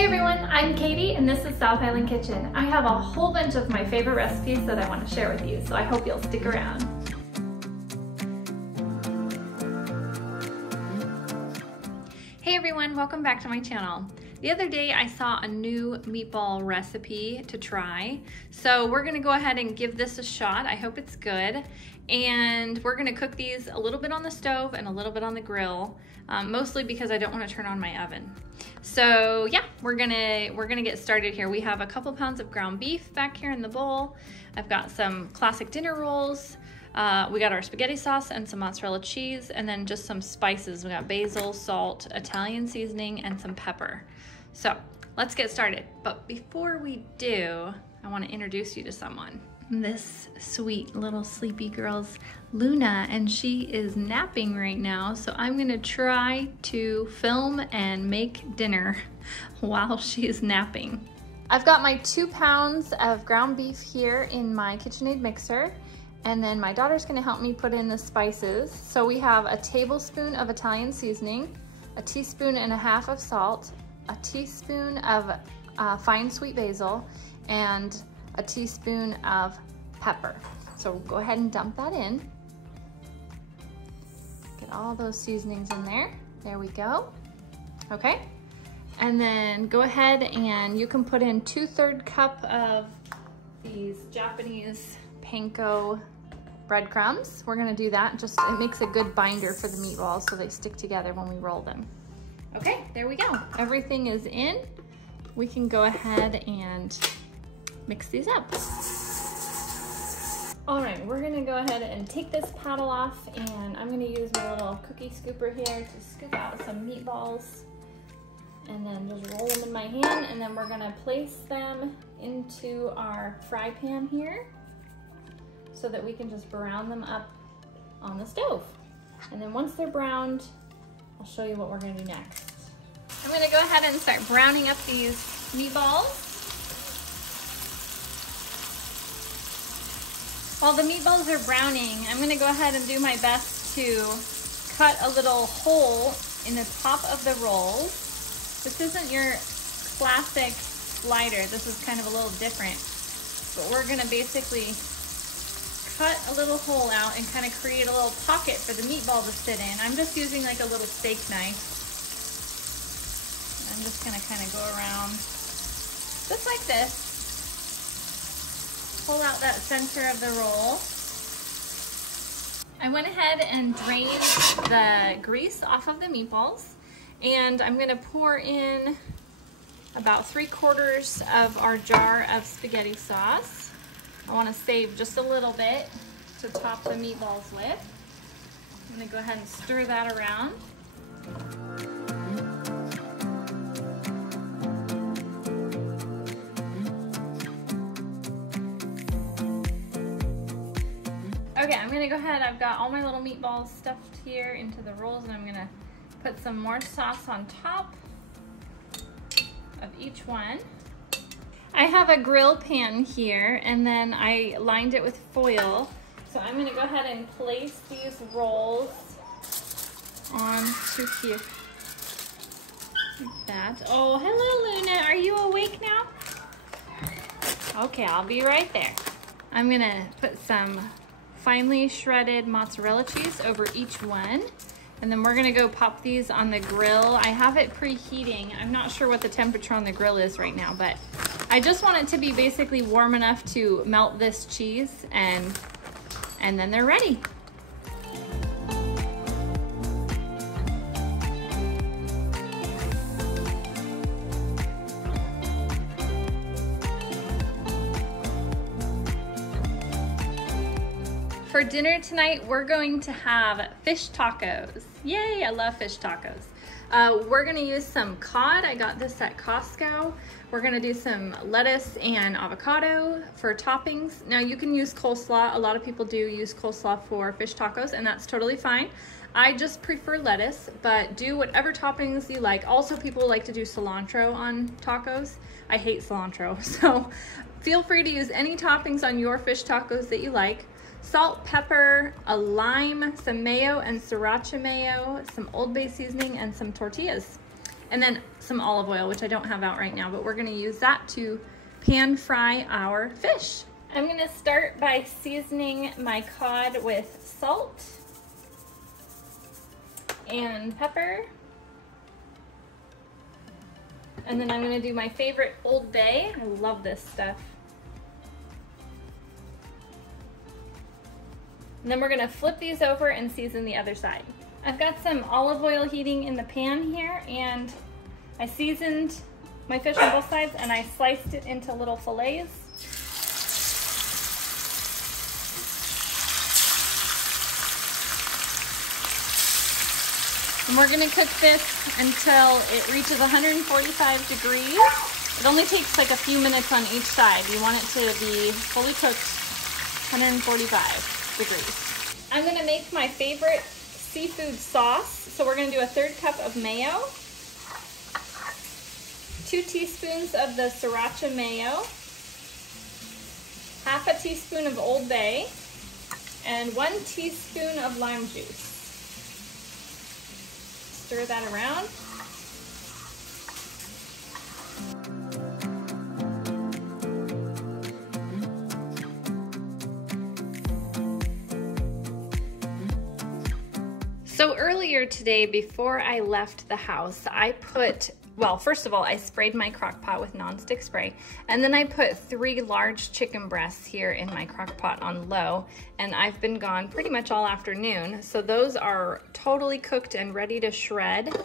Hey everyone, I'm Katie and this is South Island Kitchen. I have a whole bunch of my favorite recipes that I want to share with you, so I hope you'll stick around. Hey everyone, welcome back to my channel. The other day I saw a new meatball recipe to try, so we're gonna go ahead and give this a shot. I hope it's good. And we're gonna cook these a little bit on the stove and a little bit on the grill, mostly because I don't wanna turn on my oven. So yeah, we're gonna get started here. We have a couple pounds of ground beef back here in the bowl. I've got some classic dinner rolls. We got our spaghetti sauce and some mozzarella cheese, and then just some spices. We got basil, salt, Italian seasoning, and some pepper. So let's get started. But before we do, I wanna introduce you to someone. This sweet little sleepy girl's Luna, and she is napping right now, so I'm gonna try to film and make dinner while she is napping. I've got my 2 pounds of ground beef here in my KitchenAid mixer, and then my daughter's gonna help me put in the spices. So we have a tablespoon of Italian seasoning, a teaspoon and a half of salt, a teaspoon of fine sweet basil, and a teaspoon of pepper. So we'll go ahead and dump that in. Get all those seasonings in there. There we go. Okay. And then go ahead and you can put in 2/3 cup of these Japanese panko breadcrumbs. We're gonna do that. Just, it makes a good binder for the meatballs so they stick together when we roll them. Okay, there we go. Everything is in. We can go ahead and mix these up. All right, we're gonna go ahead and take this paddle off, and I'm gonna use my little cookie scooper here to scoop out some meatballs, and then just roll them in my hand, and then we're gonna place them into our fry pan here so that we can just brown them up on the stove. And then once they're browned, I'll show you what we're gonna do next. I'm gonna go ahead and start browning up these meatballs. While the meatballs are browning, I'm gonna go ahead and do my best to cut a little hole in the top of the rolls. This isn't your classic slider. This is kind of a little different, but we're gonna basically cut a little hole out and kind of create a little pocket for the meatball to sit in. I'm just using like a little steak knife. I'm just gonna kind of go around just like this. Pull out that center of the roll. I went ahead and drained the grease off of the meatballs, and I'm gonna pour in about 3/4 of our jar of spaghetti sauce. I wanna save just a little bit to top the meatballs with. I'm gonna go ahead and stir that around. Okay, I'm gonna go ahead, I've got all my little meatballs stuffed here into the rolls, and I'm gonna put some more sauce on top of each one. I have a grill pan here, and then I lined it with foil. So I'm gonna go ahead and place these rolls onto here. Like that. Oh, hello Luna, are you awake now? Okay, I'll be right there. I'm gonna put some finely shredded mozzarella cheese over each one, and then we're gonna go pop these on the grill. I have it preheating. I'm not sure what the temperature on the grill is right now, but I just want it to be basically warm enough to melt this cheese, and then they're ready. For dinner tonight, we're going to have fish tacos. Yay, I love fish tacos. We're gonna use some cod. I got this at Costco. We're gonna do some lettuce and avocado for toppings. Now you can use coleslaw. A lot of people do use coleslaw for fish tacos, and that's totally fine. I just prefer lettuce, but do whatever toppings you like. Also, people like to do cilantro on tacos. I hate cilantro, so feel free to use any toppings on your fish tacos that you like. Salt, pepper, a lime, some mayo and sriracha mayo, some Old Bay seasoning, and some tortillas. And then some olive oil, which I don't have out right now, but we're gonna use that to pan fry our fish. I'm gonna start by seasoning my cod with salt and pepper. And then I'm gonna do my favorite Old Bay. I love this stuff. And then we're gonna flip these over and season the other side. I've got some olive oil heating in the pan here, and I seasoned my fish on both sides and I sliced it into little fillets. And we're gonna cook this until it reaches 145 degrees. It only takes like a few minutes on each side. You want it to be fully cooked, 145 degrees. I'm gonna make my favorite seafood sauce. So we're gonna do a 1/3 cup of mayo, 2 teaspoons of the sriracha mayo, 1/2 teaspoon of Old Bay, and 1 teaspoon of lime juice. Stir that around. So earlier today, before I left the house, I put, well, first of all, I sprayed my crock pot with nonstick spray, and then I put 3 large chicken breasts here in my crock pot on low, and I've been gone pretty much all afternoon. So those are totally cooked and ready to shred,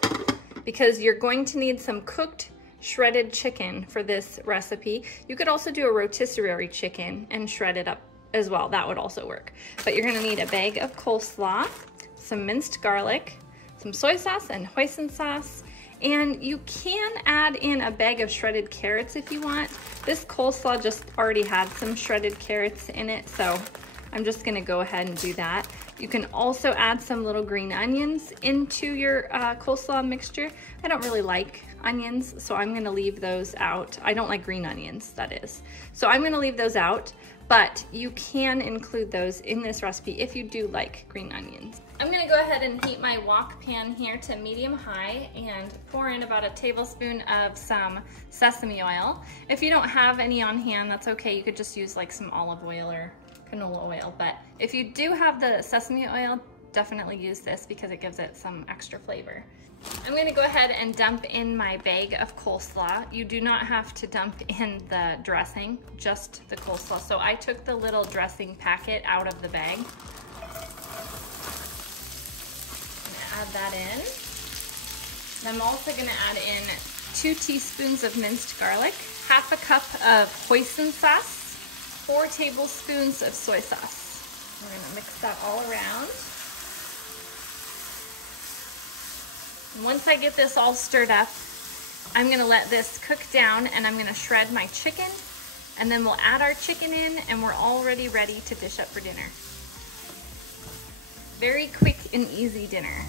because you're going to need some cooked shredded chicken for this recipe. You could also do a rotisserie chicken and shred it up as well. That would also work. But you're gonna need a bag of coleslaw, some minced garlic, some soy sauce and hoisin sauce, and you can add in a bag of shredded carrots if you want. This coleslaw just already had some shredded carrots in it, so I'm just gonna go ahead and do that. You can also add some little green onions into your coleslaw mixture. I don't really like onions, so I'm gonna leave those out. I don't like green onions, that is. So I'm gonna leave those out, but you can include those in this recipe if you do like green onions. I'm gonna go ahead and heat my wok pan here to medium high and pour in about 1 tablespoon of some sesame oil. If you don't have any on hand, that's okay. You could just use like some olive oil or canola oil, but if you do have the sesame oil, definitely use this because it gives it some extra flavor. I'm gonna go ahead and dump in my bag of coleslaw. You do not have to dump in the dressing, just the coleslaw. So I took the little dressing packet out of the bag. Add that in. And I'm also gonna add in 2 teaspoons of minced garlic, 1/2 cup of hoisin sauce, 4 tablespoons of soy sauce. We're gonna mix that all around. And once I get this all stirred up, I'm gonna let this cook down and I'm gonna shred my chicken, and then we'll add our chicken in and we're already ready to dish up for dinner. Very quick and easy dinner.